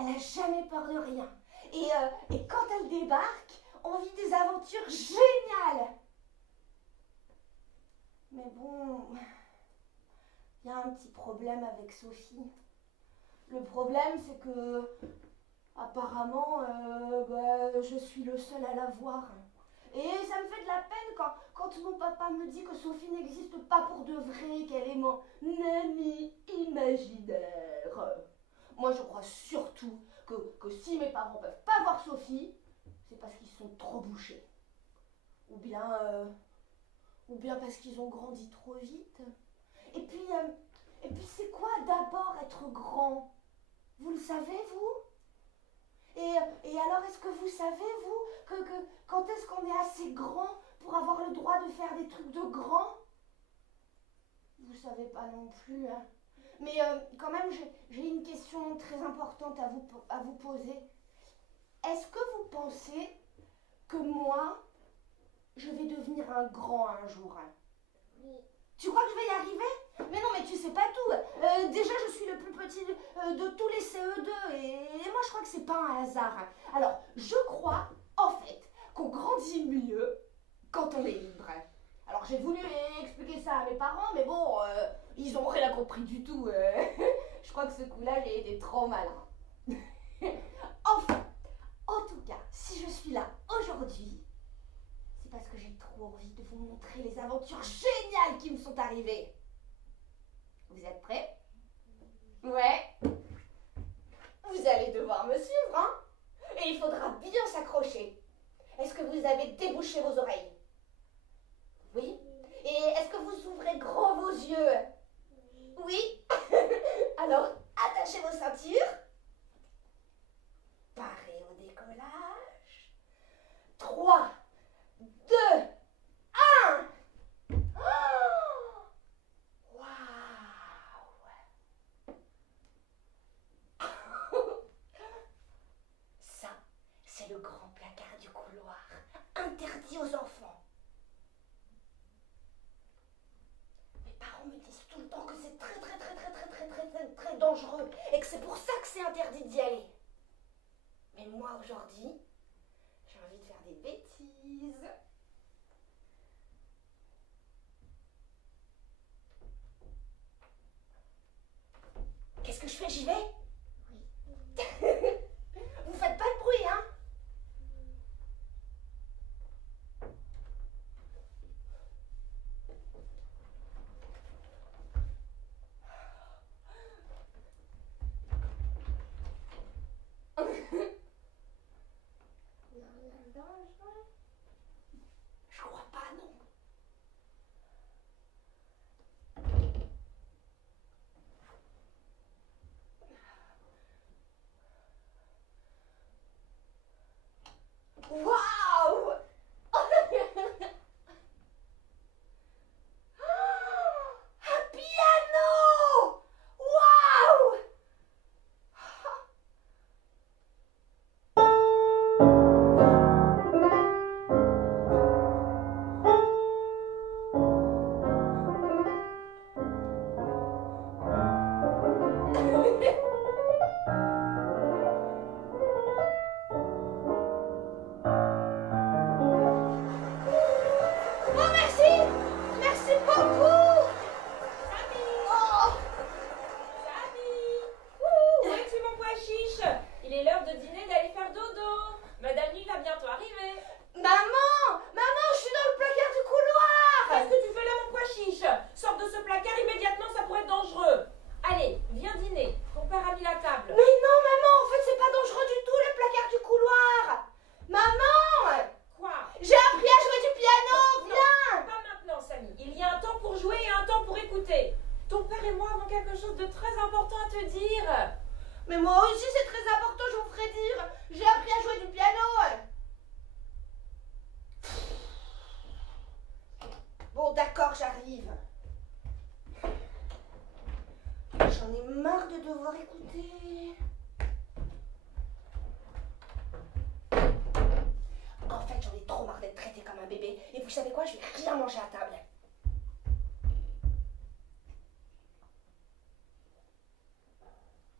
elle a jamais peur de rien. Et quand elle débarque, on vit des aventures géniales. Mais bon, il y a un petit problème avec Sophie. Le problème, c'est que, apparemment, je suis le seul à la voir. Et ça me fait de la peine quand mon papa me dit que Sophie n'existe pas pour de vrai, qu'elle est mon amie imaginaire. Moi, je crois surtout que si mes parents peuvent pas voir Sophie, c'est parce qu'ils sont trop bouchés. Ou bien parce qu'ils ont grandi trop vite. Et puis c'est quoi d'abord être grand? Vous le savez, vous? Et alors, est-ce que vous savez, vous, que quand est-ce qu'on est assez grand pour avoir le droit de faire des trucs de grand? Vous savez pas non plus, hein. Mais quand même, j'ai une question très importante à vous poser. Est-ce que vous pensez que moi, je vais devenir un grand un jour, hein? Oui. Tu crois que je vais y arriver? Mais non, mais tu sais pas tout. Déjà, je suis le plus petit de tous les CE2 et moi, je crois que c'est pas un hasard, hein. Alors, je crois, en fait, qu'on grandit mieux quand on est libre. Alors, j'ai voulu expliquer ça à mes parents, mais bon, ils ont rien compris du tout. Je crois que ce coup-là, j'ai été trop malin. Enfin, en tout cas, si je suis là aujourd'hui, c'est parce que j'ai trop envie de vous montrer les aventures géniales qui me sont arrivées. Vous êtes prêts? Ouais. Vous allez devoir me suivre, hein? Et il faudra bien s'accrocher. Est-ce que vous avez débouché vos oreilles? Oui? Et est-ce que vous ouvrez grand vos yeux? Oui? Alors, attachez vos ceintures. Parez au décollage. 3, 2, 1. Waouh! Ça, c'est le grand placard du couloir, interdit aux enfants. Mes parents me disent tout le temps que c'est très dangereux et que c'est pour ça que c'est interdit d'y aller. Mais moi, aujourd'hui, j'ai envie de faire des bêtises. Qu'est-ce que je fais? J'y vais? Oui. Vous faites pas de bruit, hein? Je crois pas, non. Waouh! Un piano! Waouh! Oh, merci! Merci beaucoup! Oh! Samy! Où es-tu, mon pois chiche? Il est l'heure de dîner, d'aller faire dodo. Madame Nuit va bientôt arriver. Maman! Maman, je suis dans le placard du couloir! Qu'est-ce que tu fais là, mon pois chiche? Sors de ce placard immédiatement, ça pourrait être dangereux. Allez, viens dîner. Ton père a mis la table. Mais non, maman, en fait, c'est pas dangereux du tout, le placard du couloir! Maman! Quoi? J'ai appris à jouer du piano, Non, viens! pas maintenant, Samy. Il y a un temps pour jouer et un temps pour écouter. Ton père et moi avons quelque chose de très important à te dire. Mais moi aussi, c'est très important, je vous ferai dire. J'ai appris à jouer du piano. Bon, d'accord, j'arrive. J'en ai marre de devoir écouter. En fait, j'en ai trop marre d'être traitée comme un bébé. Et vous savez quoi? Je vais rien manger à table.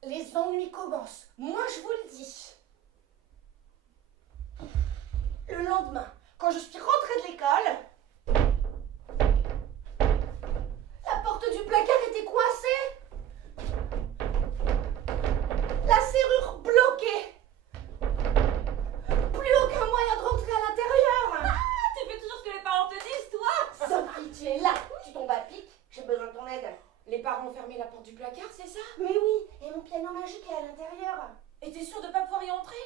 Les ennuis commencent. vacances, moi je vous le dis. Le lendemain, quand je suis rentrée de l'école, la porte du placard était coincée. La serrure bloquée. Plus aucun moyen de rentrer à l'intérieur. Tu fais toujours ce que les parents te disent, toi? Sophie, tu es là. Tu tombes à pic. J'ai besoin de ton aide. Les parents ont fermé la porte du placard, c'est ça? Mais oui, et mon piano magique est à l'intérieur. Et t'es sûre de pas pouvoir y entrer?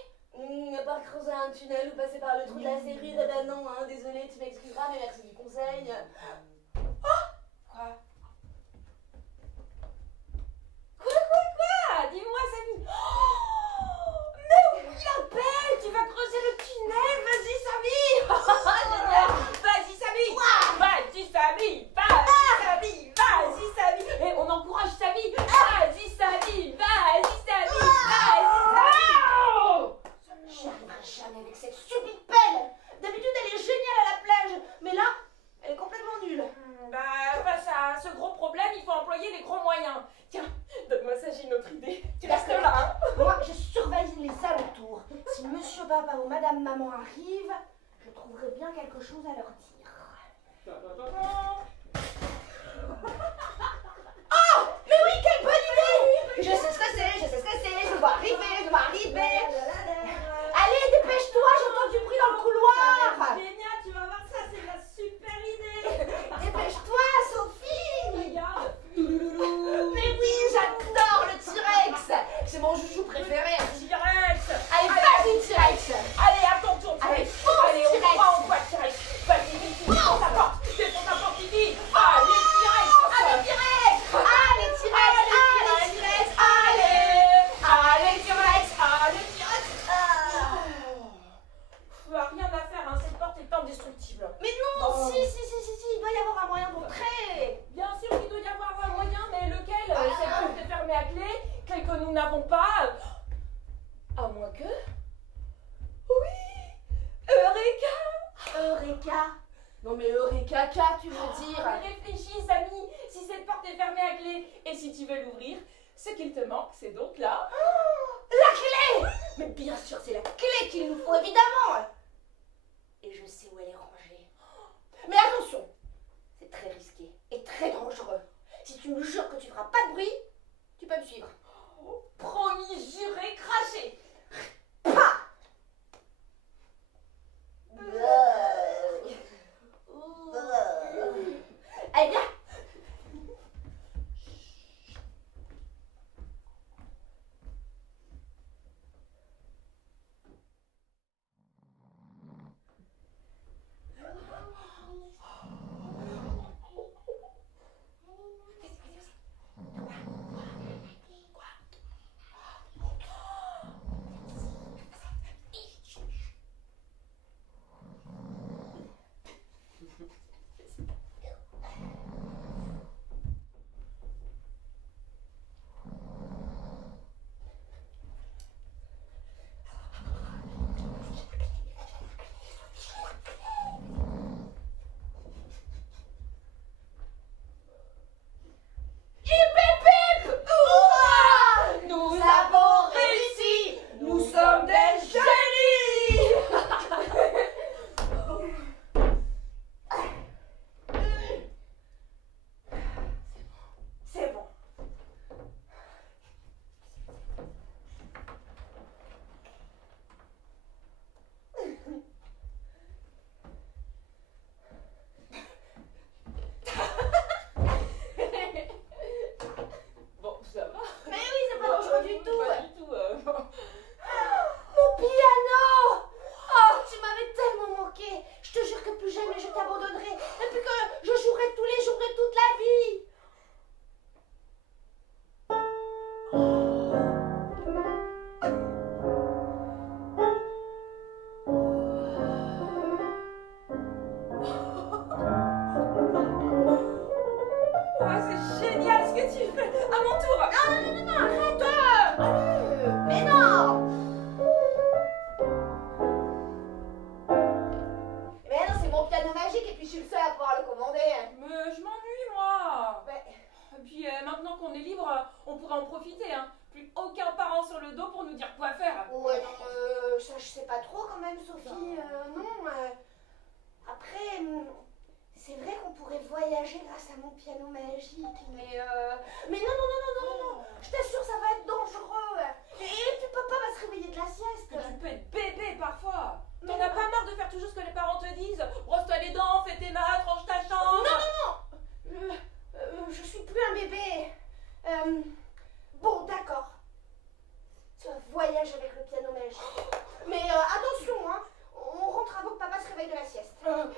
À part creuser un tunnel ou passer par le trou de la serrure, eh ben non, hein, désolé, tu m'excuseras, mais merci du conseil. Quoi? Quoi? Dis-moi, Samy. Mais oui, la belle! Tu vas creuser le tunnel! Vas-y, Samy! Génial! Vas-y, Samy! Vas-y, Samy! Vas-y, Samy! Vas-y, Samy! Et on encourage Samy! Vas-y, Samy! Vas-y, Samy! Vas-y, Samy! J'y arriverai jamais avec cette stupide pelle. D'habitude, elle est géniale à la plage, mais là, elle est complètement nulle. Face à ce gros problème, il faut employer les gros moyens. Tiens, donne-moi ça, j'ai une autre idée. Tu restes là, hein? Moi, je surveille les alentours. Si monsieur papa ou madame maman arrivent, je trouverai bien quelque chose à leur dire. Oh, mais oui, quelle bonne idée! Je sais ce que c'est, je vois arriver. Allez, dépêche-toi, j'entends du bruit dans le couloir. Génial, tu vas voir ça, c'est la super idée. Dépêche-toi, Sophie. Regarde. Mais oui, j'adore le T-Rex. C'est mon joujou préféré. T-Rex. Allez, vas-y, T-Rex. Allez, à ton tour, Allez, T-Rex. fonce, Allez, on T-Rex. croit en toi, T-Rex. Vas-y, vite, défonce ta porte, Titi. Allez, T-Rex. Allez, T-Rex. Allez, T-Rex. Allez, T-Rex. Allez, T-Rex. Allez, T-Rex. Rien à faire, hein, cette porte est indestructible. Mais non, Oh. si, il doit y avoir un moyen d'entrer. Bien sûr qu'il doit y avoir un moyen, mais lequel? Cette porte est fermée à clé que nous n'avons pas. À moins que... Oui! Eureka. Non mais Eureka, tu veux dire? Mais réfléchis, Samy, si cette porte est fermée à clé et si tu veux l'ouvrir, ce qu'il te manque, c'est donc là. La clé. Mais bien sûr, c'est la clé qu'il nous faut, évidemment. Et je sais où elle est rangée. Mais attention, c'est très risqué et très dangereux. Si tu me jures que tu feras pas de bruit, tu peux me suivre. Promis, juré, craché. Pah. Allez, viens. quand même, Sophie. Non. Après, c'est vrai qu'on pourrait voyager grâce à mon piano magique, mais non, non, non, non, non, non, non. Je t'assure, ça va être dangereux. Et puis papa va se réveiller de la sieste. Mais tu peux être bébé parfois. T'en as pas marre de faire toujours ce que les parents te disent? Brosse-toi les dents, fais tes maths, range ta chambre. Non, non, non. Je suis plus un bébé. Bon, d'accord. Tu vas voyager avec le piano magique. Mais attention, hein. On rentre avant que papa se réveille de la sieste.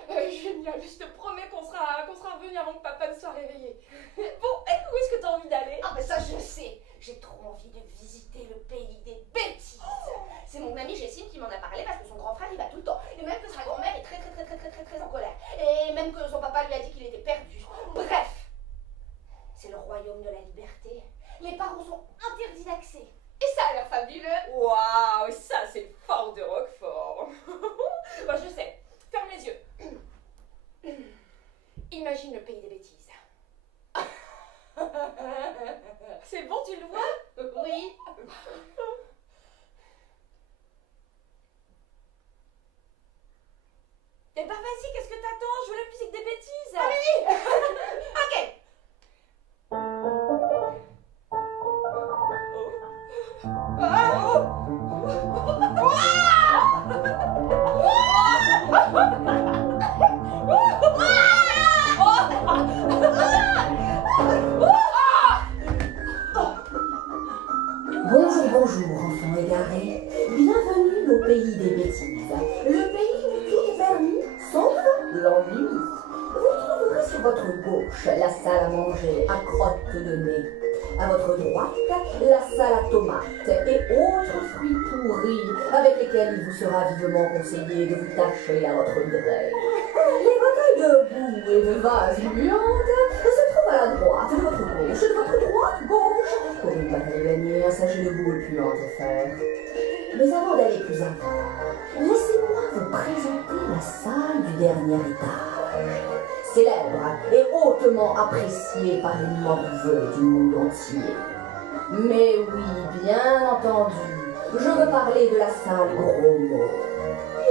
Génial, je te promets qu'on sera revenu avant que papa ne soit réveillé. Bon, et où est-ce que t'as envie d'aller? Ah, mais ça, je sais. J'ai trop envie de visiter le pays des bêtises. C'est mon amie Jessine qui m'en a parlé parce que son grand frère y va tout le temps. Et même que sa grand-mère est très en colère. Et même que son papa lui a dit qu'il était perdu. Bref, c'est le royaume de la liberté. Les parents sont interdits d'accès. Et ça a l'air fabuleux. Waouh, ça c'est fort de Roquefort. Bah, je sais. Ferme les yeux. Imagine le pays des bêtises. C'est bon, tu le vois? Oui. Eh ben vas-y, qu'est-ce que t'attends? Je veux la musique des bêtises. Ah oui. Ok. Bonjour, bonjour, enfants égarés. Bienvenue au pays des bêtises. Le pays où tout est permis, sauf l'ennui. Vous trouverez sur votre gauche la salle à manger à crotte de nez. À votre droite, la salle à tomates et autres fruits pourris avec lesquels il vous sera vivement conseillé de vous tâcher à votre gré. Les bouteilles de boue et de vases gluantes se trouvent à la droite de votre gauche et de votre droite gauche. Pour une bataille gagnée, un sachet de boue est plus lent à faire. Mais avant d'aller plus avant, laissez-moi vous présenter la salle du dernier étage. Célèbre et hautement appréciée par les morveux du monde entier. Mais oui, bien entendu, je veux parler de la salle gros mots.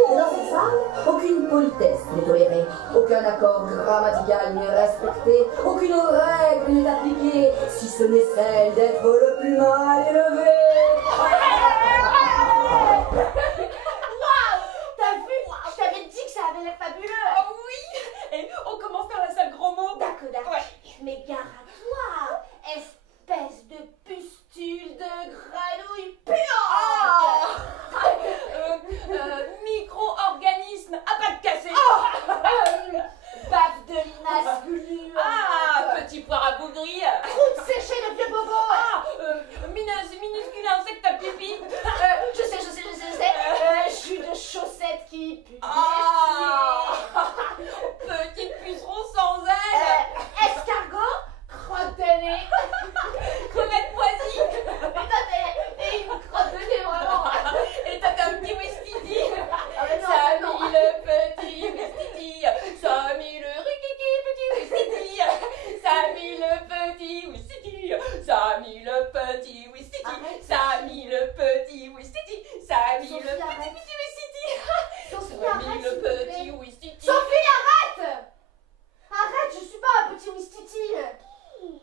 Dans cette salle, aucune politesse n'est tolérée, aucun accord grammatical n'est respecté, aucune règle n'est appliquée, si ce n'est celle d'être le plus mal élevé. Waouh! T'as vu? Je t'avais dit que ça avait l'air fabuleux. Oh oui. Et on commence par la salle gros mots. D'accord. Ouais. Mais gare à toi, espèce de pustule de grenouille puante. Micro-organisme à pas de casser. Baffe de limace gluante. Ah, petit poire à bougris. Croûte séchée de vieux bobos. Ah, minuscule insecte à pipi. Je sais. Jus de chaussettes qui pue. Ah, petit puceron sans ailes. Escargot, crotte de nez. Crevette moisie. Et une crotte de nez vraiment. Et t'as un petit Westiti. Ah mais non, Samy le petit Westiti. Samy le rikiki petit Westiti. Samy le petit Westiti. Samy le petit Westiti. Arrête, Samy le petit Westiti. Samy Sophie, le arrête. petit Westiti. Sophie, Samy arrête, le s'il te plaît. petit Westiti. Sophie, arrête! Arrête, je suis pas un petit Wistiti.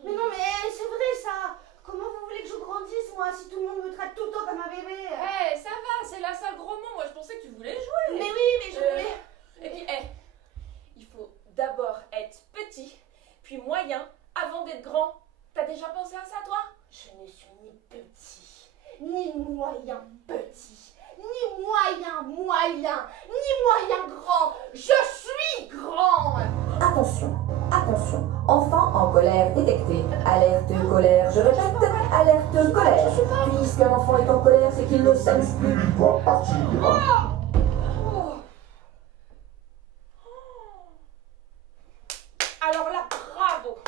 Mais non, mais c'est vrai ça. Comment vous voulez que je grandisse, moi, si tout le monde me traite tout le temps comme un bébé? Eh, ça va, c'est la salle gros mot. Moi, je pensais que tu voulais jouer. Mais oui, mais je voulais... Et puis, il faut d'abord être petit, puis moyen, avant d'être grand. T'as déjà pensé à ça, toi? Je ne suis ni petit, ni moyen petit, ni moyen grand. Je suis grand. Attention, attention, enfant en colère détecté. Alerte colère, je répète, alerte colère. Puisqu'un enfant est en colère, c'est qu'il ne s'amuse plus. Il doit partir. Alors là, bravo.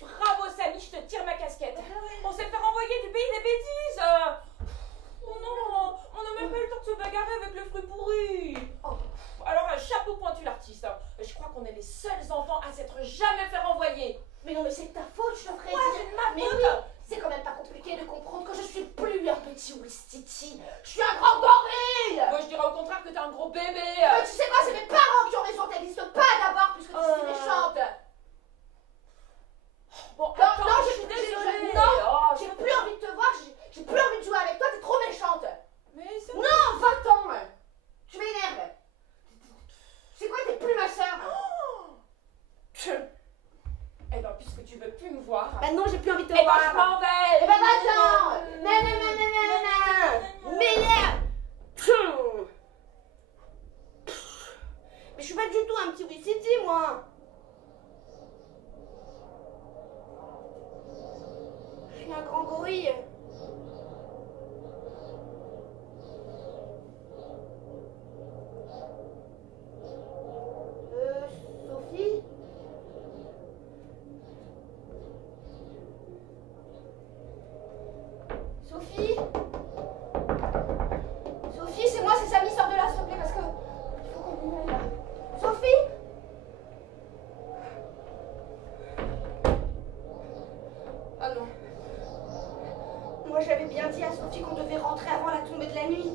Bravo, Samy, je te tire ma casquette. On s'est fait renvoyer du pays des bêtises. Oh non, on n'a même pas eu le temps de se bagarrer avec le fruit pourri. Alors, chapeau pointu l'artiste. Je crois qu'on est les seuls enfants à s'être jamais fait renvoyer. Mais non, mais c'est de ta faute, je te ferai Ouais, dire. c'est de ma Mais faute. oui, c'est quand même pas compliqué de comprendre que je suis plus un petit Wistiti. petit. Je suis un grand gorille. Moi, je dirais au contraire que t'es un gros bébé. Mais tu sais quoi, c'est mes parents qui ont raison, t'existes pas d'abord puisque tu es méchante. Bon, Non, attends, non, je suis désolée. non, Oh, j'ai plus envie de te voir, j'ai plus envie de jouer avec toi, t'es trop méchante. Mais ça... Non, va-t'en. Tu m'énerves. C'est quoi, t'es plus ma sœur. Eh ben, puisque tu veux plus me voir... Bah non, j'ai plus envie de te Eh ben, voir. je m'en vais. Eh ben va-t'en. Non. M'énerve. Mais je suis pas du tout un petit Wissiti, moi. Je suis un grand gorille. Sophie? Sophie? Sophie, c'est moi, c'est Samy, sors de là, s'il te plaît, parce que... Il faut qu'on y aille, là. Sophie? Ah non. Moi, j'avais bien dit à Sophie qu'on devait rentrer avant la tombée de la nuit.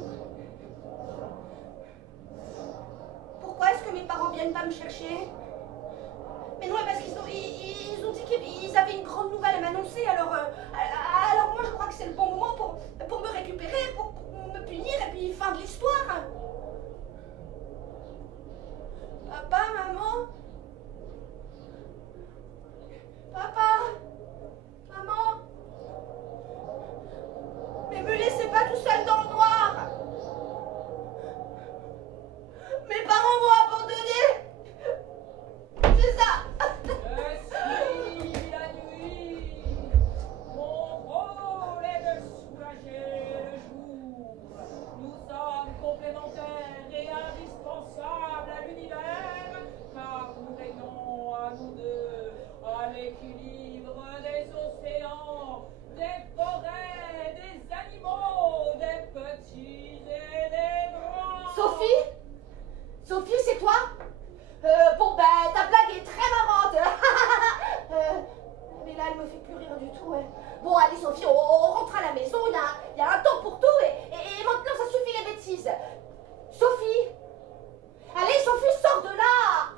Pourquoi est-ce que mes parents viennent pas me chercher? Mais non, parce qu'ils ont dit qu'ils avaient une grande nouvelle à m'annoncer, alors moi je crois que c'est le bon moment pour me récupérer, pour me punir, et puis fin de l'histoire. Papa, maman? Papa? Maman? Mais me laissez pas tout seul dans le noir! Mes parents m'ont abandonné! C'est ça! Je suis la nuit. Mon rôle est de soulager le jour. Nous sommes complémentaires et indispensables à l'univers, car nous régnons à nous deux, à l'équilibre des océans, des forêts, des animaux, des petits et des grands. Sophie? Sophie, c'est toi? Bon, ben, ta blague est très marrante. Mais là, elle me fait plus rire du tout. Ouais. Bon, allez, Sophie, on rentre à la maison. Il y a un temps pour tout. Et maintenant, ça suffit les bêtises. Sophie? Allez, Sophie, sors de là.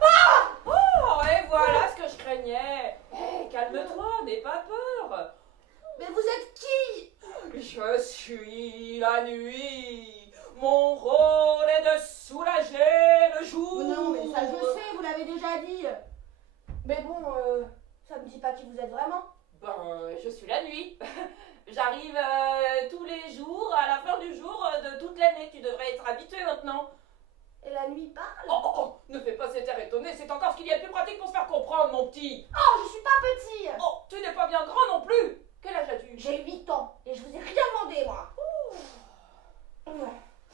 Ah! Oh, et voilà ce que je craignais. Hé, calme-toi, n'aie pas peur. Mais vous êtes qui? Je suis la nuit. Mon rôle est de soulager le jour. Non, mais ça, je sais, vous l'avez déjà dit. Mais bon, ça me dit pas qui vous êtes vraiment. Ben, je suis la nuit. J'arrive tous les jours, à la fin du jour de toute l'année. Tu devrais être habitué maintenant. Et la nuit parle? Oh, ne fais pas cet air étonné. C'est encore ce qu'il y a de plus pratique pour se faire comprendre, mon petit. Oh, je suis pas petit. Oh, tu n'es pas bien grand non plus. Quel âge as-tu? J'ai 8 ans et je vous ai rien demandé, moi.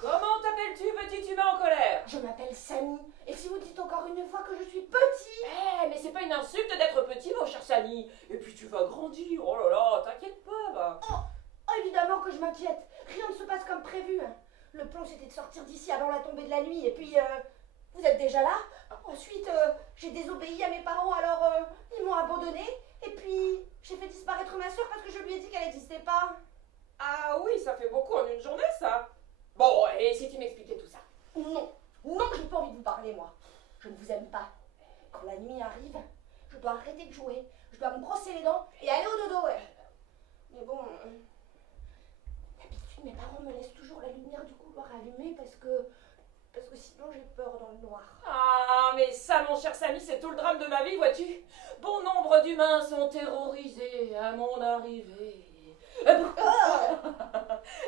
Comment t'appelles-tu, petit humain en colère? Je m'appelle Samy, et si vous dites encore une fois que je suis petit... Eh, mais c'est pas une insulte d'être petit, mon cher Samy. Et puis tu vas grandir, oh là là, t'inquiète pas, va. Oh, évidemment que je m'inquiète, rien ne se passe comme prévu. Le plan c'était de sortir d'ici avant la tombée de la nuit, et puis vous êtes déjà là. Ensuite, j'ai désobéi à mes parents, alors ils m'ont abandonné, et puis j'ai fait disparaître ma soeur parce que je lui ai dit qu'elle n'existait pas. Ah oui, ça fait beaucoup en une journée, ça. Bon, et si tu m'expliquais tout ça? Non, non, j'ai pas envie de vous parler, moi. Je ne vous aime pas. Quand la nuit arrive, je dois arrêter de jouer, je dois me brosser les dents et aller au dodo, ouais. Mais bon, d'habitude, mes parents me laissent toujours la lumière du couloir allumée parce que sinon j'ai peur dans le noir. Ah, mais ça, mon cher Samy, c'est tout le drame de ma vie, vois-tu. Bon nombre d'humains sont terrorisés à mon arrivée.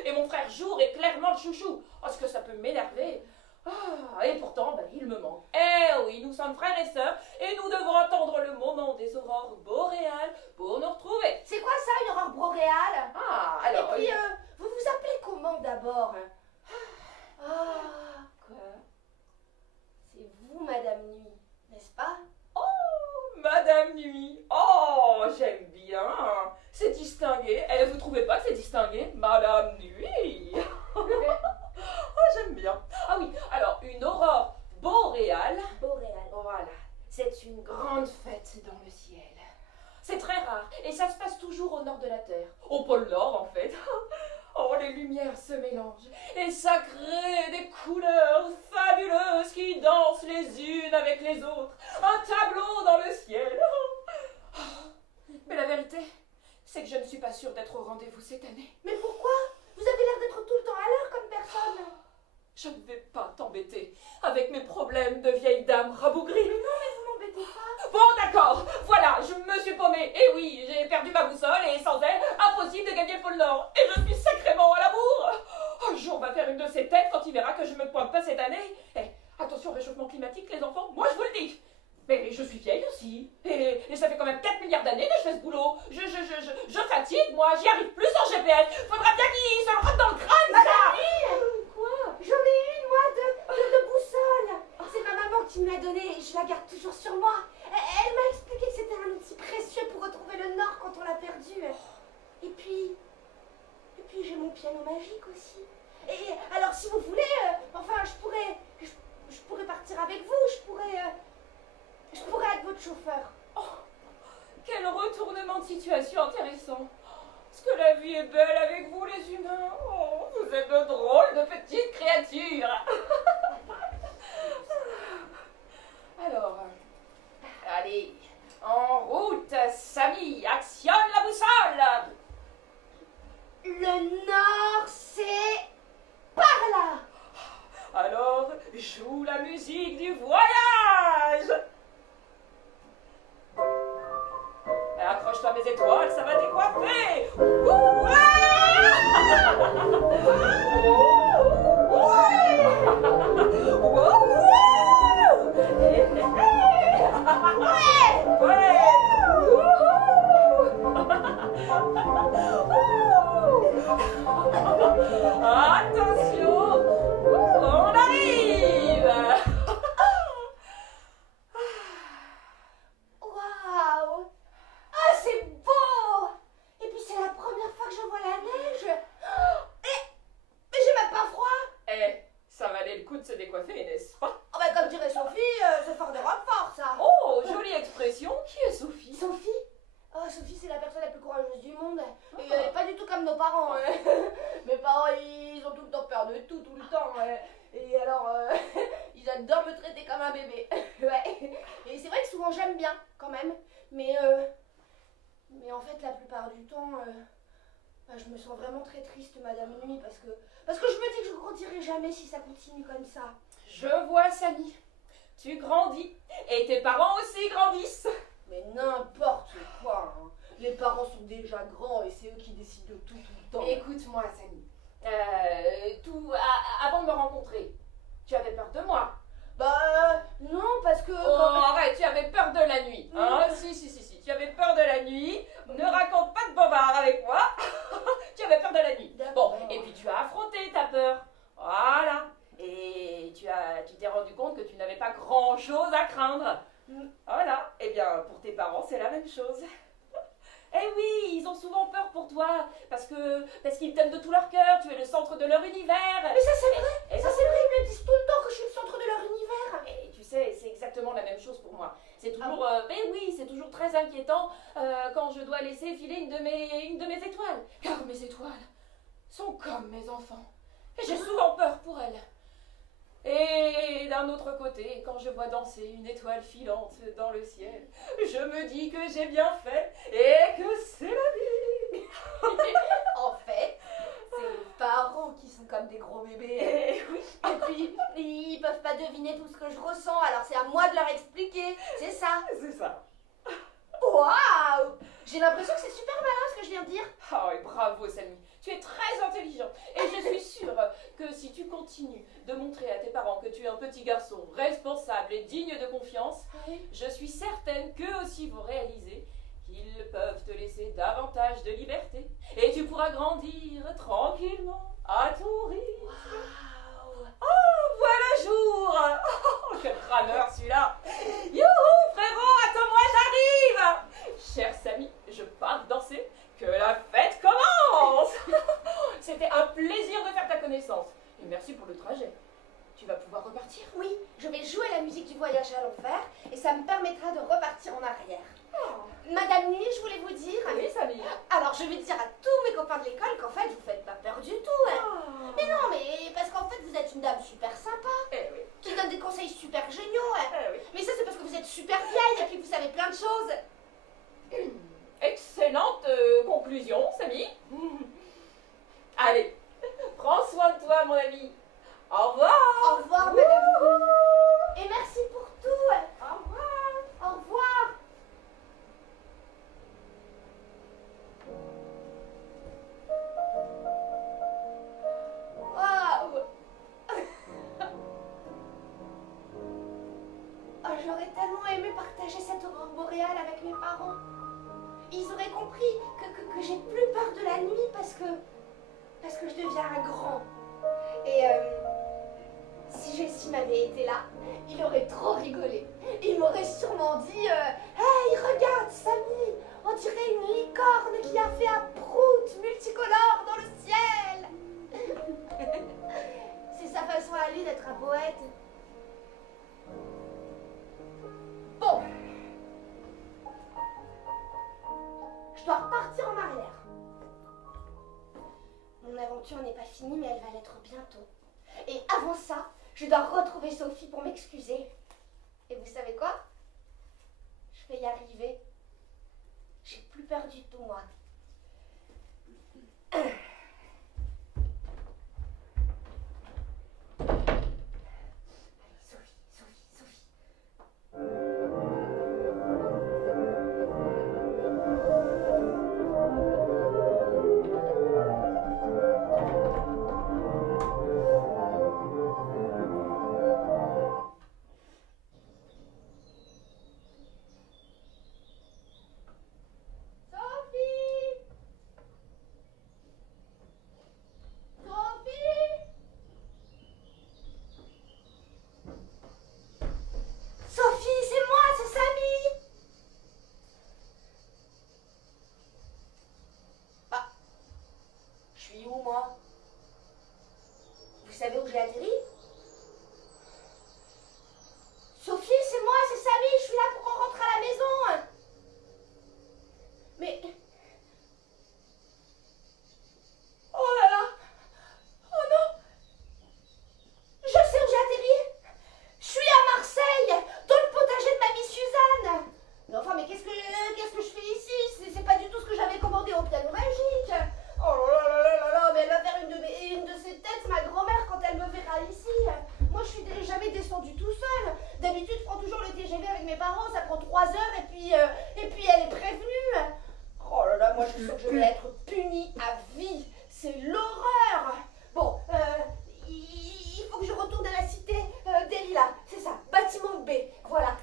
Et mon frère Jour est clairement le chouchou. Oh, est-ce que ça peut m'énerver? Ah, et pourtant, ben, il me manque. Eh oui, nous sommes frères et sœurs, et nous devons attendre le moment des aurores boréales pour nous retrouver. C'est quoi ça, une aurore boréale? Ah, alors... Et puis, vous vous appelez comment d'abord? Ah, Quoi? c'est vous, Madame Nuit, n'est-ce pas? Oh, Madame Nuit. Oh, j'aime bien. C'est distingué. Eh, vous trouvez pas que c'est distingué? Madame Nuit. Oh, j'aime bien. Ah oui, alors, une aurore boréale. Boréale. Voilà. C'est une grande fête dans le ciel. C'est très rare et ça se passe toujours au nord de la Terre. Au pôle Nord, en fait. Oh, l'univers se mélange et ça crée des couleurs fabuleuses qui dansent les unes avec les autres. Un tableau dans le ciel. Mais la vérité, c'est que je ne suis pas sûre d'être au rendez-vous cette année. Mais pourquoi? Vous avez l'air d'être tout le temps à l'heure comme personne. Je ne vais pas t'embêter avec mes problèmes de vieille dame rabougrie. Mais non, mais vous m'embêtez pas. Bon, d'accord, voilà, je me suis paumée. Et oui, j'ai perdu ma boussole et sans elle, impossible de gagner le pôle Nord. Et je suis sacrément à la bourre. Un jour, on va faire une de ces têtes quand il verra que je me pointe pas cette année. Eh, attention au réchauffement climatique, les enfants, moi je vous le dis. Mais je suis vieille aussi. Et ça fait quand même 4 milliards d'années que je fais ce boulot. Je fatigue, moi, j'y arrive plus sans GPS. Faudra bien qu'il se le rentre dans le crâne, ça. Quoi? J'en ai une, moi, de boussole. C'est ma maman qui me l'a donnée et je la garde toujours sur moi. Elle m'a expliqué que c'était un outil précieux pour retrouver le nord quand on l'a perdu. Et puis j'ai mon piano magique aussi. Et alors, si vous voulez, enfin, je pourrais partir avec vous. Je pourrais être votre chauffeur. Oh, quel retournement de situation intéressant. Est-ce que la vie est belle avec vous, les humains? Oh, vous êtes de drôles de petites créatures. Alors, allez, en route, Samy, actionne la boussole. Le nord, c'est par là. Alors, joue la musique du voyage. Accroche-toi mes étoiles, ça va décoiffer. Attention, on arrive. Waouh! Ah, c'est beau! Et puis c'est la première fois que je vois la neige. Mais j'ai même pas froid. Eh, ça valait le coup de se décoiffer, n'est-ce pas? Oh bah comme dirait Sophie, c'est fort de Roquefort, ça. Oh, jolie expression. Qui est Sophie? Sophie? Oh, Sophie, c'est la personne la plus courageuse du monde. Et pas du tout comme nos parents. Mes parents, ils ont tout le temps peur de tout le temps. Et alors, ils adorent me traiter comme un bébé. Ouais. Et c'est vrai que souvent j'aime bien, quand même. Mais en fait, la plupart du temps, bah, je me sens vraiment très triste, Madame Nuit, parce que je me dis que je grandirai jamais si ça continue comme ça. Je vois, Samy. Tu grandis. Et tes parents aussi grandissent. Mais n'importe quoi, hein. Les parents sont déjà grands et c'est eux qui décident de tout le temps. Écoute-moi, Samy. Avant de me rencontrer, tu avais peur de moi. Bah non, parce que... Oh, arrête, tu avais peur de la nuit. Hein? Si, tu avais peur de la nuit. Ne raconte pas de bobard avec moi. Tu avais peur de la nuit. Bon, et puis tu as affronté ta peur. Voilà. Et tu t'es rendu compte que tu n'avais pas grand-chose à craindre. Voilà. Eh bien, pour tes parents, c'est la même chose. Eh oui, ils ont souvent peur pour toi, parce qu'ils t'aiment de tout leur cœur, tu es le centre de leur univers. Mais ça c'est vrai, Et ça c'est vrai, ils me disent tout le temps que je suis le centre de leur univers. Et tu sais, c'est exactement la même chose pour moi. C'est toujours, mais oui, c'est toujours très inquiétant quand je dois laisser filer une de mes étoiles. Car mes étoiles sont comme mes enfants. Et j'ai souvent peur pour elles. Et d'un autre côté, quand je vois danser une étoile filante dans le ciel, je me dis que j'ai bien fait et que c'est la vie. En fait, c'est les parents qui sont comme des gros bébés. Et oui. Et puis, ils peuvent pas deviner tout ce que je ressens, alors c'est à moi de leur expliquer. C'est ça. C'est ça. Waouh! J'ai l'impression que c'est super malin ce que je viens de dire. Ah oui, bravo Samy, tu es très intelligent. Et je suis sûre que si tu continues de montrer à tes parents que tu es un petit garçon responsable et digne de confiance, je suis certaine qu'eux aussi vont réaliser qu'ils peuvent te laisser davantage de liberté. Et tu pourras grandir tranquillement à ton rythme. Waouh! Oh, voilà jour. Oh, quel crâneur celui-là. Youhou, frérot, attends-moi, j'arrive. Cher Samy, je pars danser, que la fête commence. C'était un plaisir de faire ta connaissance. Et merci pour le trajet. Tu vas pouvoir repartir? Oui, je vais jouer la musique du voyage à l'enfer et ça me permettra de repartir en arrière. Madame Nuit, je voulais vous dire... Oui, Samy. Alors, je vais dire à tous mes copains de l'école qu'en fait, vous faites pas peur du tout. chose. Excellente conclusion, Samy. Allez, prends soin de toi, mon ami. Au revoir. Au revoir, madame. Et merci pour tout. Au revoir. Au revoir. Waouh. Oh, j'aurais tellement aimé partager cette aurore boréale avec mes parents. Ils auraient compris que j'ai plus peur de la nuit parce que je deviens un grand. Et si Jessie m'avait été là, il aurait trop rigolé. Il m'aurait sûrement dit Hey, regarde, Samy, on dirait une licorne qui a fait un prout multicolore dans le ciel. C'est sa façon à lui d'être un poète. Bon. Je dois repartir en arrière. Mon aventure n'est pas finie, mais elle va l'être bientôt. Et avant ça, je dois retrouver Sophie pour m'excuser. Et vous savez quoi? Je vais y arriver. J'ai plus peur du tout, moi. Vous savez où j'ai atterri? Sophie, c'est moi, c'est Samy, je suis là pour qu'on rentre à la maison. Mais... Oh là là! Oh non! Je sais où j'ai atterri! Je suis à Marseille, dans le potager de mamie Suzanne! Mais enfin, mais qu'est-ce que je fais ici? C'est pas du tout ce que j'avais commandé au piano magique! Oh là là là là là, mais elle va faire une de ses têtes, ma grand-mère, quand elle me verra ici. Moi, je suis jamais descendue tout seul. D'habitude, je prends toujours le TGV avec mes parents, ça prend 3 heures et puis elle est prévenue. Oh là là, moi, je suis sûre que je vais être punie à vie. C'est l'horreur. Bon, il faut que je retourne à la cité des Lilas. C'est ça, bâtiment B. Voilà.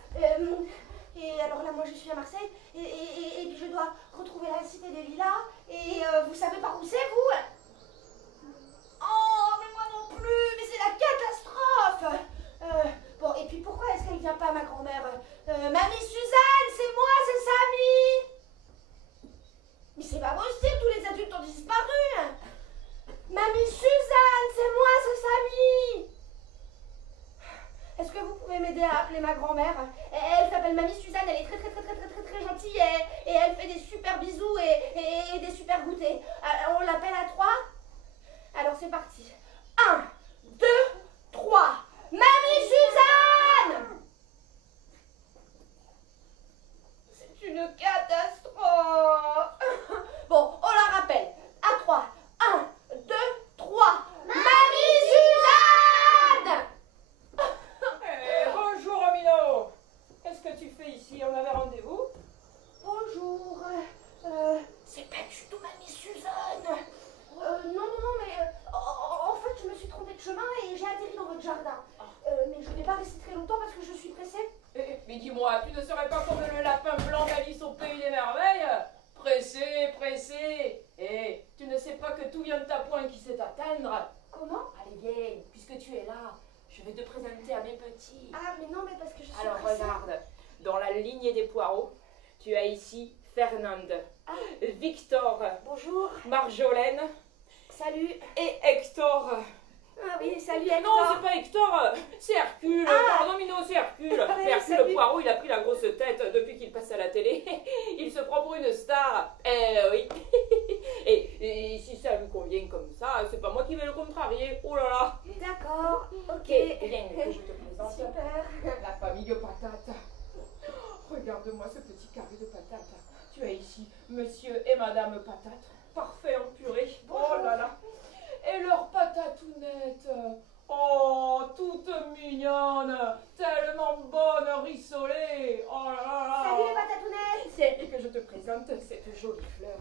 Et alors là, moi, je suis à Marseille et puis je dois retrouver la cité des Lilas. Et vous savez par où c'est, vous? Oh, mais moi non plus, mais c'est la catastrophe. Bon, et puis pourquoi est-ce qu'elle vient pas, ma grand-mère? Mamie Suzanne, c'est moi, c'est Samy. Mais c'est pas possible, tous les adultes ont disparu. Mamie Suzanne, c'est moi, c'est Samy. Est-ce que vous pouvez m'aider à appeler ma grand-mère? Elle s'appelle Mamie Suzanne, elle est très gentille et elle fait des super bisous et des super goûters. On l'appelle à 3? Alors c'est parti. 1, 2, 3. Mamie Suzanne! C'est une catastrophe. Bon, on la rappelle. À 3. 1, 2, 3. Mamie Suzanne! Bonjour, Romino. Qu'est-ce que tu fais ici? On avait rendez-vous? Bonjour. C'est pas du tout Mamie Suzanne. Non, mais en fait, je me suis trompée de chemin et j'ai atterri dans votre jardin. Mais je ne vais pas rester très longtemps parce que je suis pressée. Mais dis-moi, tu ne serais pas comme le lapin blanc d'Alice au pays des merveilles? Pressé. Et tu ne sais pas que tout vient de ta pointe qui sait atteindre? Comment? Allez, viens, puisque tu es là, je vais te présenter à mes petits. Ah, mais non, mais parce que je suis Alors pressée. regarde, dans la lignée des poireaux, tu as ici Fernande, Victor, Bonjour. Marjolaine Salut. et Hector. Ah oui, salut Hector. Non, c'est pas Hector, c'est Hercule. Pardon, Mino, c'est Hercule. Ouais, Hercule salut. le poireau, il a pris la grosse tête depuis qu'il passe à la télé. Il se prend pour une star. Eh oui. Et si ça lui convient comme ça, c'est pas moi qui vais le contrarier. Oh là là. D'accord, ok. Viens, que je te présente Super. la famille patate. Regarde-moi ce petit carré. de patates. Tu as ici monsieur et madame patate, parfait en purée. Oh là là. Et leurs patatounettes. Oh, toutes mignonnes, tellement bonnes, rissolées. Oh là là là. Salut les patatounettes. C'est que je te présente cette jolie fleur.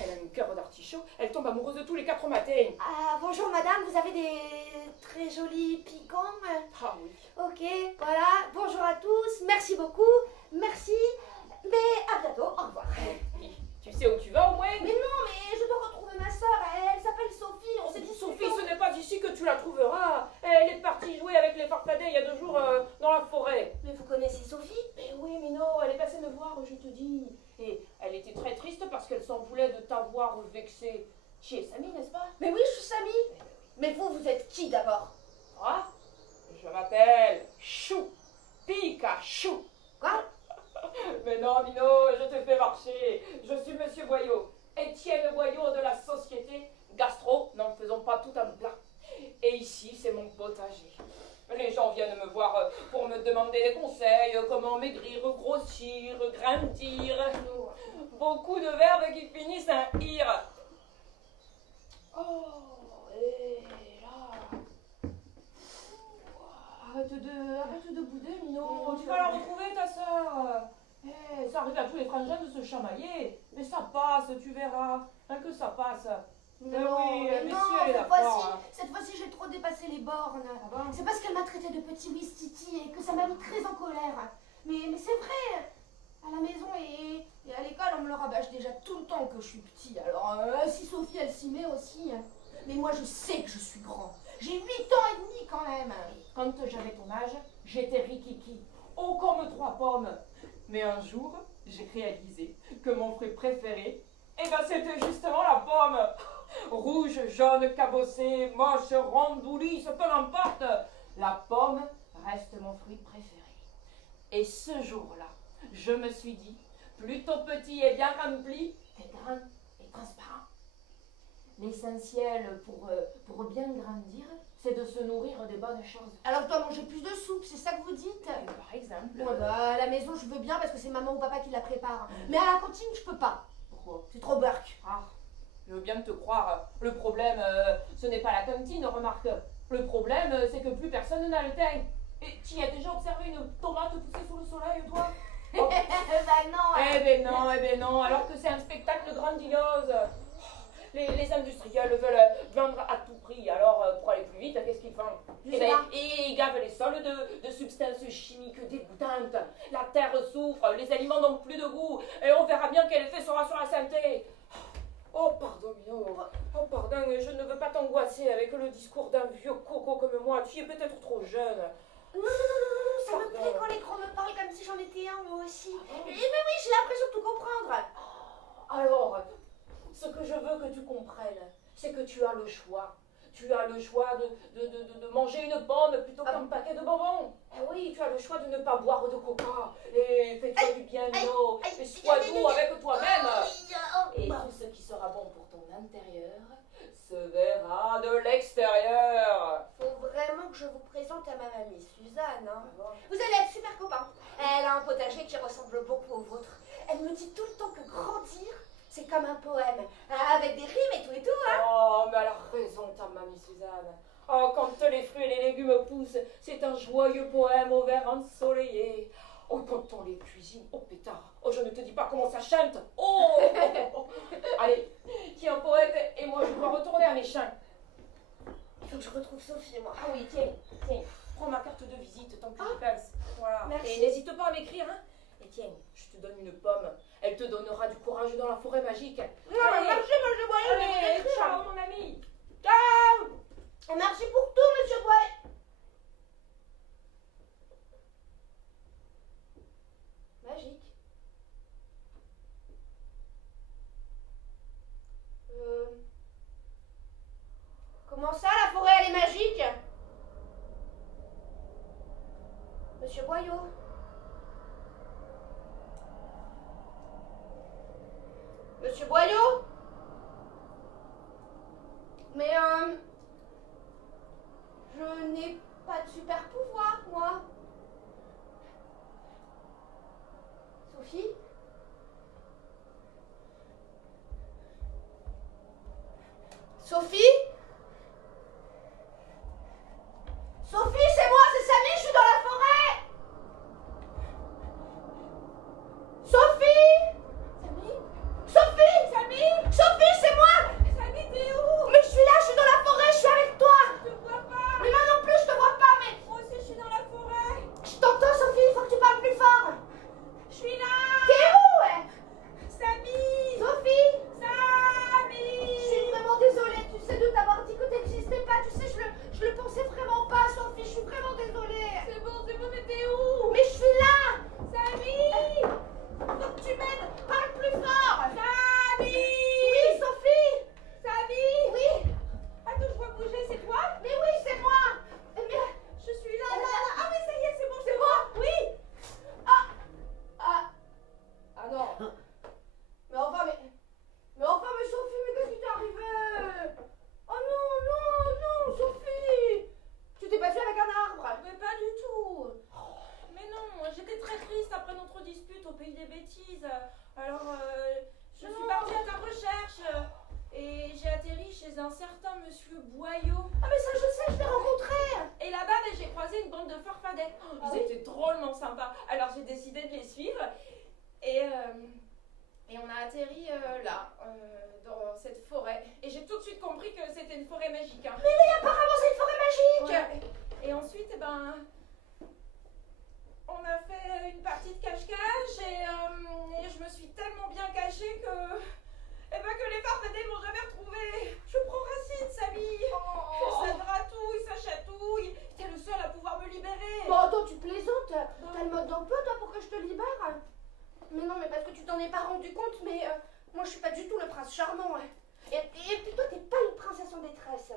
Elle a un cœur d'artichaut, elle tombe amoureuse de tous les 4 matins. Ah, bonjour madame, vous avez des très jolis piquants. Ah oui. Ok, voilà, bonjour à tous, merci beaucoup, merci, mais à bientôt, au revoir. Tu sais où tu vas au moins? Mais non, mais je dois retrouver ma soeur, elle s'appelle Sophie, on s'est dit Sophie, ce n'est pas ici que tu la trouveras. Elle est partie jouer avec les farfadets il y a 2 jours dans la forêt. Mais vous connaissez Sophie? Mais oui, Mino, elle est passée me voir, je te dis. Et elle était très triste parce qu'elle s'en voulait de t'avoir vexée. Tu es Samy, n'est-ce pas? Mais oui, je suis Samy. Mais vous êtes qui d'abord? Ah, je m'appelle Chou. Pikachu. Quoi? Mais non, Mino, je te fais marcher. Je suis Monsieur Boyau, Étienne Boyau de la société Gastro. N'en faisons pas tout un plat. Et ici, c'est mon potager. Les gens viennent me voir pour me demander des conseils, comment maigrir, grossir, grandir. Beaucoup de verbes qui finissent en ir. Oh, et là. Arrête de bouder, Mino. Tu vas la retrouver, ta sœur. Ça arrive à tous les frangins de se chamailler. Mais ça passe, tu verras. Que ça passe. Non, oui, mais messieurs, non, elle est d'accord. cette fois-ci j'ai trop dépassé les bornes. Ah bon? C'est parce qu'elle m'a traité de petit Wistiti et que ça m'a mis très en colère. Mais c'est vrai, à la maison et à l'école on me le rabâche déjà tout le temps que je suis petit. Alors si Sophie elle s'y met aussi. Mais moi je sais que je suis grand. J'ai 8 ans et demi quand même. Quand j'avais ton âge, j'étais rikiki, haut comme 3 pommes. Mais un jour, j'ai réalisé que mon fruit préféré, c'était justement la pomme. Rouge, jaune, cabossée, moche, ronde ou lisse, peu m'importe. La pomme reste mon fruit préféré. Et ce jour-là, je me suis dit, plutôt petit et bien rempli que grand et transparent. L'essentiel pour bien grandir, c'est de se nourrir des bonnes choses. Alors je dois manger plus de soupe, c'est ça que vous dites? Par exemple. Ouais, bah, à la maison je veux bien parce que c'est maman ou papa qui la prépare. Mais à la cantine je peux pas. Pourquoi? C'est trop burk. Ah, je veux bien te croire. Le problème, ce n'est pas la cantine, remarque. Le problème, c'est que plus personne n'a le teint. Et tu as déjà observé une tomate poussée sous le soleil, toi? Oh. Bah non. Eh ben non, alors que c'est un spectacle grandiose. Les industriels veulent vendre à tout prix, alors pour aller plus vite, qu'est-ce qu'ils font? Ils gavent les sols de substances chimiques dégoûtantes. La terre souffre, les aliments n'ont plus de goût, et on verra bien quel effet sera sur la santé. Oh pardon, Mino. Oh pardon, je ne veux pas t'angoisser avec le discours d'un vieux coco comme moi, tu es peut-être trop jeune. Non, ça me plaît quand les grands me parlent comme si j'en étais un, moi aussi. Mais oui, j'ai l'impression de tout comprendre. Alors, ce que je veux que tu comprennes, c'est que tu as le choix. Tu as le choix de manger une pomme plutôt qu'un paquet de bonbons. Eh oui, tu as le choix de ne pas boire de coca. Et fais-toi du bien, Mino. Et sois doux avec toi-même. Et tout ce qui sera bon pour ton intérieur se verra de l'extérieur. Faut vraiment que je vous présente à ma mamie Suzanne. Hein. Vous allez être super copains. Elle a un potager qui ressemble beaucoup au vôtre. Elle me dit tout le temps que grandir, c'est comme un poème, avec des rimes et tout, hein. Oh, mais elle a raison, ta mamie Suzanne. Oh, quand les fruits et les légumes poussent, c'est un joyeux poème au vert ensoleillé. Oh, quand on les cuisine, oh pétard, oh, je ne te dis pas comment ça chante. Oh, allez, tiens, poète, et moi je dois retourner à mes champs. Il faut que je retrouve Sophie, moi. Ah oui, tiens, prends ma carte de visite tant que j'y pense. Voilà. Merci. Et n'hésite pas à m'écrire, hein. Et tiens, je te donne une pomme. Elle te donnera du courage dans la forêt magique. Non, Allez, merci, monsieur Boyer. allez, ciao, mon ami. Ciao. Merci pour tout, monsieur Boyer. Magique. Comment ça, la forêt, elle est magique? Monsieur Boyau. Monsieur Boyau? Mais je n'ai pas de super pouvoir, moi. Sophie? Mario. Ah mais ça je sais, je l'ai rencontré. Et là-bas, ben, j'ai croisé une bande de farfadets. Ah Ils oui étaient drôlement sympas. Alors j'ai décidé de les suivre. Et on a atterri là, dans cette forêt. Et j'ai tout de suite compris que c'était une forêt magique. Hein. Mais oui, apparemment c'est une forêt magique. Ouais. Et ensuite, eh ben, on a fait une partie de cache-cache et je me suis tellement bien cachée que les farfadets m'ont jamais retrouvée. Je prends racine, Samy. Ça gratouille, ça chatouille. T'es le seul à pouvoir me libérer. Bon attends, tu plaisantes. T'as le mode d'emploi toi pour que je te libère? Mais non, mais parce que tu t'en es pas rendu compte, mais moi je suis pas du tout le prince charmant. Et puis toi t'es pas une princesse en détresse.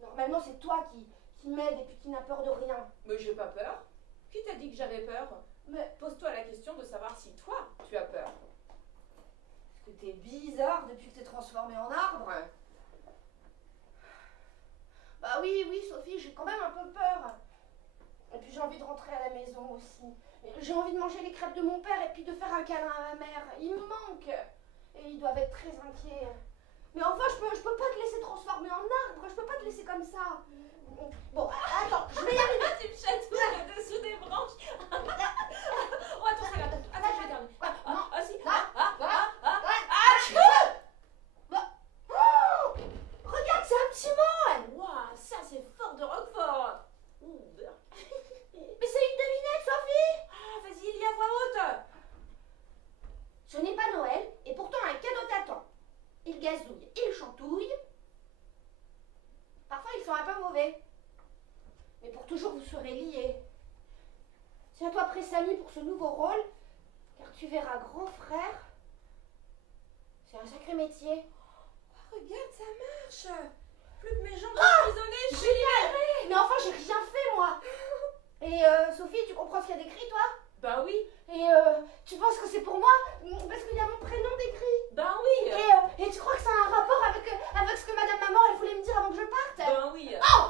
Normalement c'est toi qui m'aide et puis qui n'a peur de rien. Mais j'ai pas peur. Qui t'a dit que j'avais peur? Mais Pose-toi la question de savoir si toi, tu as peur. parce que t'es bizarre depuis que t'es transformée en arbre. Bah oui Sophie, j'ai quand même un peu peur. Et puis j'ai envie de rentrer à la maison aussi. J'ai envie de manger les crêpes de mon père et puis de faire un câlin à ma mère. Il me manque. Et ils doivent être très inquiets. Mais enfin, je peux pas te laisser transformer en arbre. Je peux pas te laisser comme ça. Bon, attends, je vais y arriver. Tu me chatouilles le dessous des branches. Oh, attends, ça va. Attends, je vais terminer. Ah, si. Regarde, c'est un petit mot. Waouh, ça c'est fort de Roquefort. Ouh, Mais c'est une devinette, Sophie. ah, vas-y, lis à voix haute. Ce n'est pas Noël, et pourtant un cadeau t'attend. Il gazouille, il chantouille. Parfois ils sont un peu mauvais. Mais pour toujours vous serez liés. Tiens-toi près Samy pour ce nouveau rôle, car tu verras grand frère. C'est un sacré métier. Oh, regarde, ça marche. Plus que mes jambes sont emprisonnées, je suis libérée. Mais enfin j'ai rien fait moi. Et Sophie, tu comprends ce qu'il y a d'écrit toi? Ben oui, Et tu penses que c'est pour moi? Parce qu'il y a mon prénom d'écrit. ben oui. Et tu crois que ça a un rapport avec ce que Madame Maman elle voulait me dire avant que je parte? Ben oui. Oh!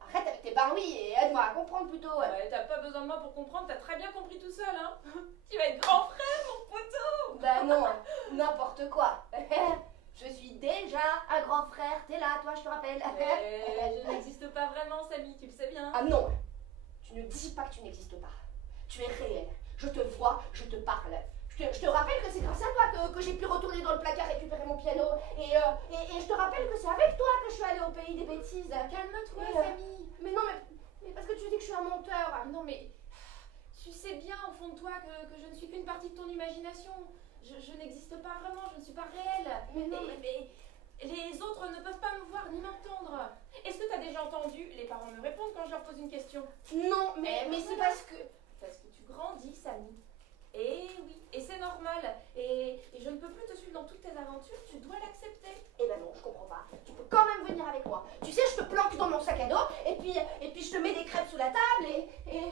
Arrête avec tes ben oui et aide-moi à comprendre plutôt. Ouais, t'as pas besoin de moi pour comprendre, t'as très bien compris tout seul, hein. Tu vas être grand frère, mon poteau. Ben non, n'importe quoi. Je suis déjà un grand frère, t'es là, toi, je te rappelle. Je n'existe pas vraiment, Samy, tu le sais bien. Ah non, tu ne dis pas que tu n'existes pas. Tu es réel. Je te vois, je te parle. Je te rappelle que c'est grâce à toi que j'ai pu retourner dans le placard récupérer mon piano. Et je te rappelle que c'est avec toi que je suis allée au pays des bêtises. Calme-toi, Et, Samy. Mais non, mais parce que tu dis que je suis un menteur. Non, mais tu sais bien au fond de toi que je ne suis qu'une partie de ton imagination. Je n'existe pas vraiment, je ne suis pas réelle. Mais non, mais les autres ne peuvent pas me voir ni m'entendre. Est-ce que tu as déjà entendu les parents me répondre quand je leur pose une question? Non, mais c'est parce que... Parce que tu grandis, Samy. Et oui, et c'est normal. Et je ne peux plus te suivre dans toutes tes aventures, tu dois l'accepter. Eh ben non, je comprends pas. Tu peux quand même venir avec moi. Tu sais, je te planque dans mon sac à dos, et puis je te mets des crêpes sous la table, et...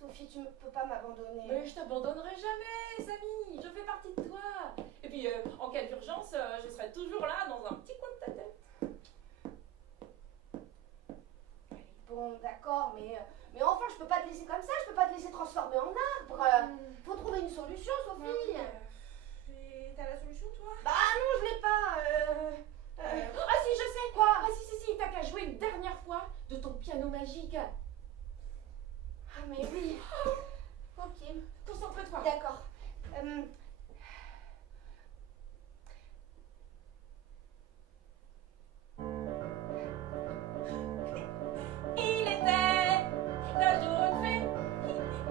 Sophie, tu ne peux pas m'abandonner. Mais je t'abandonnerai jamais, Samy. Je fais partie de toi. Et puis, en cas d'urgence, je serai toujours là, dans un petit coin de ta tête. Bon, d'accord, mais enfin, je peux pas te laisser comme ça, je peux pas te laisser transformer en arbre. Faut trouver une solution, Sophie. Et t'as la solution, toi? Bah non, je l'ai pas. Ah si, je sais. Quoi? Ah si, t'as qu'à jouer une dernière fois de ton piano magique. Ah mais oui. Ok, Concentre-toi. d'accord. Il était un jour une fée,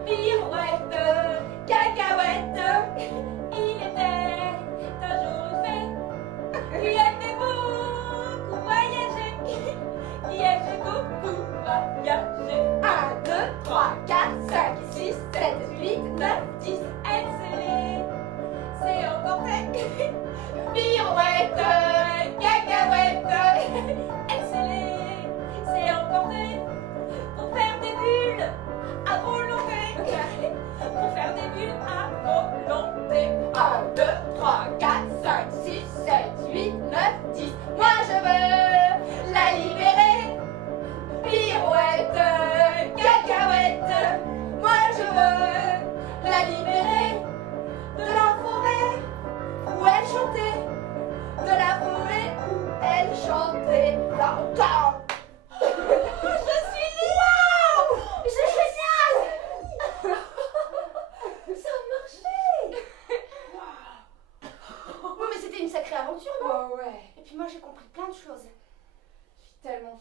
pirouette, cacahuète. Il était un jour une fée qui aimait beaucoup voyager, qui aimait beaucoup voyager. 1, 2, 3, 4, 5, 6, 7, 8, 9, 10. Elle s'est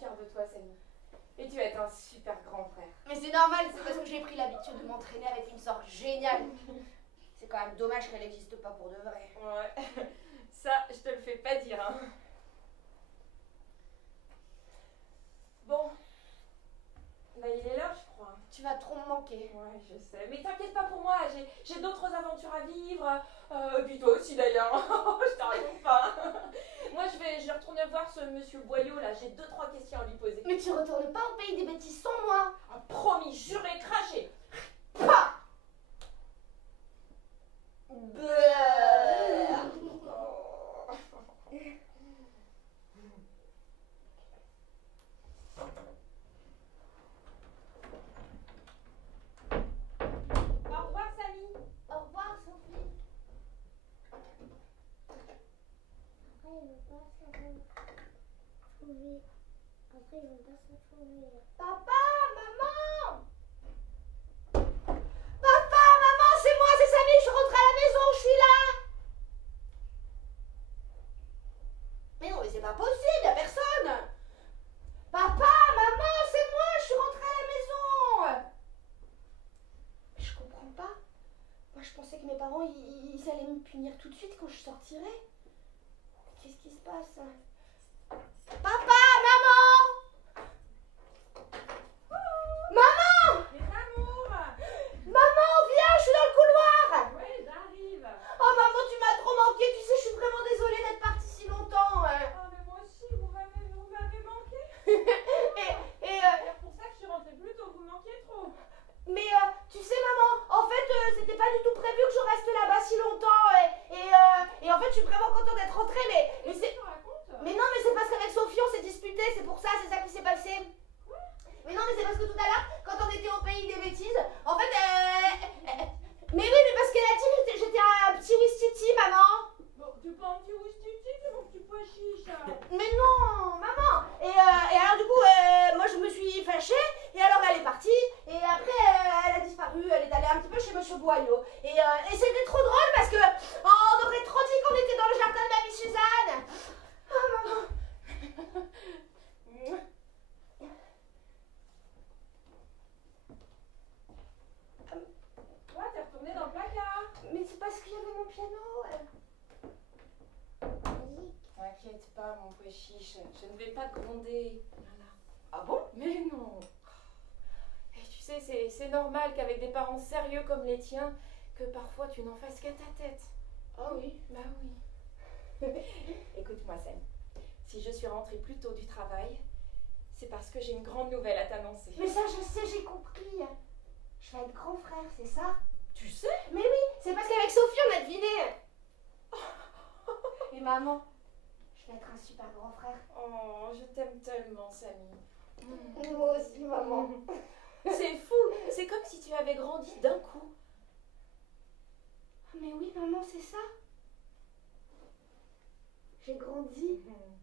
fière de toi, Samy. Et tu vas être un super grand frère. Mais c'est normal, c'est parce que j'ai pris l'habitude de m'entraîner avec une sorte géniale. C'est quand même dommage qu'elle n'existe pas pour de vrai. Ouais, ça, je te le fais pas dire, hein. Bon, bah il est l'heure, je crois. Tu vas trop me manquer. Ouais, je sais. Mais t'inquiète pas pour moi, j'ai d'autres aventures à vivre. Et puis toi aussi d'ailleurs. Je t'en raconte pas. Moi, je vais retourner voir ce monsieur Boyau là. J'ai 2-3 questions à lui poser. Mais tu retournes pas au pays des bêtises sans moi. Ah, promis, juré, craché. Pah. Au revoir, Samy. Au revoir, Sophie. Papa, maman. Papa, maman, c'est moi, c'est Samy, je suis rentrée à la maison, je suis là. Mais non, mais c'est pas possible, y'a personne. Papa, maman, c'est moi, je suis rentrée à la maison. Mais je comprends pas. Moi, je pensais que mes parents, ils allaient me punir tout de suite quand je sortirais. Qu'est-ce qui se passe? Papa, maman. Maman. Mes amours. Maman, viens, je suis dans le couloir. Ouais, j'arrive. Oh maman, tu m'as trop manqué, tu sais, je suis vraiment désolée d'être partie si longtemps. Oh, mais moi aussi, vous m'avez manqué. Et C'est pour ça que je suis rentrée plus tôt, vous me manquiez trop. mais tu sais maman, en fait, c'était pas du tout prévu que je reste là-bas si longtemps. Et en fait, je suis vraiment contente d'être rentrée, mais c'est... Tu racontes? Mais non, mais c'est parce qu'avec Sophie, on s'est disputé, c'est pour ça, c'est ça qui s'est passé. Mais non, mais c'est parce que tout à l'heure, quand on était au pays des bêtises, en fait, mais oui, mais parce qu'elle a dit que j'étais un petit Wistiti, maman. Bon, tu pas un petit oustiti, c'est mon petit pois chiche. Mais non, maman. Et alors du coup, moi je me suis fâchée, et alors elle est partie, et après elle a disparu, elle est allée un petit peu chez Monsieur Boyau. Et c'était trop drôle parce que on aurait trop dit qu'on était dans le jardin de mamie Suzanne. Oh maman. Toi, t'es retournée dans le placard. Mais c'est parce qu'il y avait mon piano. T'inquiète pas, mon pois chiche, je ne vais pas te gronder. Voilà. Ah bon? Mais non. Et tu sais, c'est normal qu'avec des parents sérieux comme les tiens, que parfois tu n'en fasses qu'à ta tête. Ah oui. Bah oui. Écoute-moi, Sam. Si je suis rentrée plus tôt du travail, c'est parce que j'ai une grande nouvelle à t'annoncer. Mais ça je sais, j'ai compris. Je vais être grand frère, c'est ça? Tu sais? Mais oui, c'est parce qu'avec Sophie on a deviné. Et maman, je vais être un super grand frère. Oh, je t'aime tellement, Samy. Moi aussi, maman. C'est fou. C'est comme si tu avais grandi d'un coup. Mais oui, maman, c'est ça. J'ai grandi. Mhm.